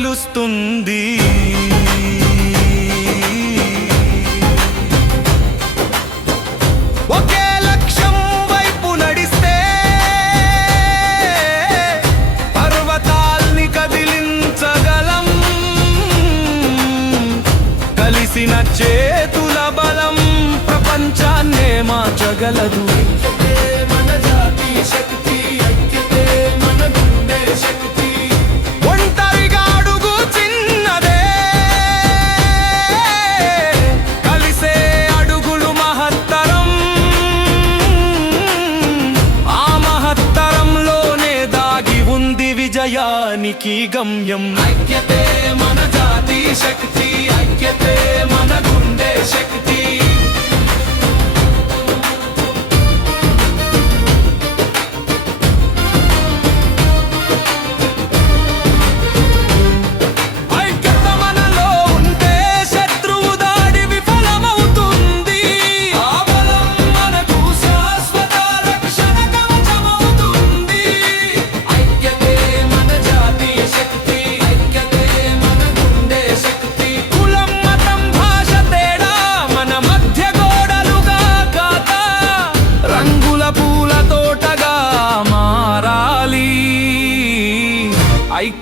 తెలుస్తుంది. ఒకే లక్ష్యం వైపు నడిస్తే పర్వతాల్ని కదిలించగలం. కలిసిన చేతుల బలం ప్రపంచాన్నే మార్చగలదు. దానికి గమ్యం. ఐక్యతే మన జాతి శక్తి ఐక్యతే మన గుండె శక్తి.